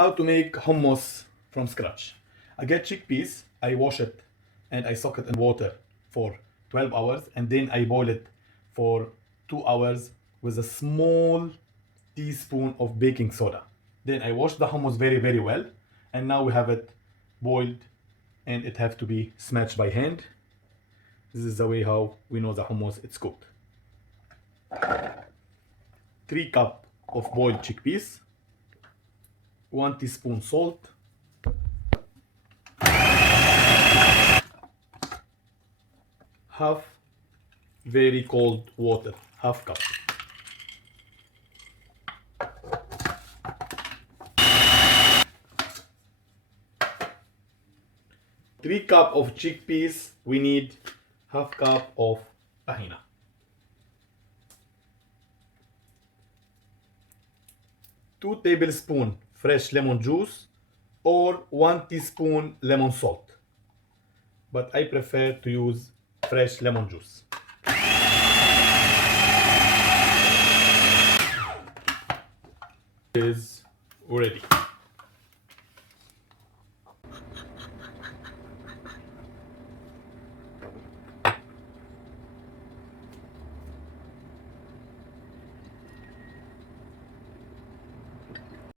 How to make hummus from scratch. I get chickpeas, I wash it and I soak it in water for 12 hours and then I boil it for 2 hours with a small teaspoon of baking soda. Then I wash the hummus very well and now we have it boiled and it have to be smashed by hand. This is the way how we know the hummus it's cooked. 3 cups of boiled chickpeas, 1 teaspoon salt, half very cold water, half cup. Three cup of chickpeas, we need half cup of tahina. 2 tablespoons fresh lemon juice or 1 teaspoon lemon salt. But I prefer to use fresh lemon juice. Is ready.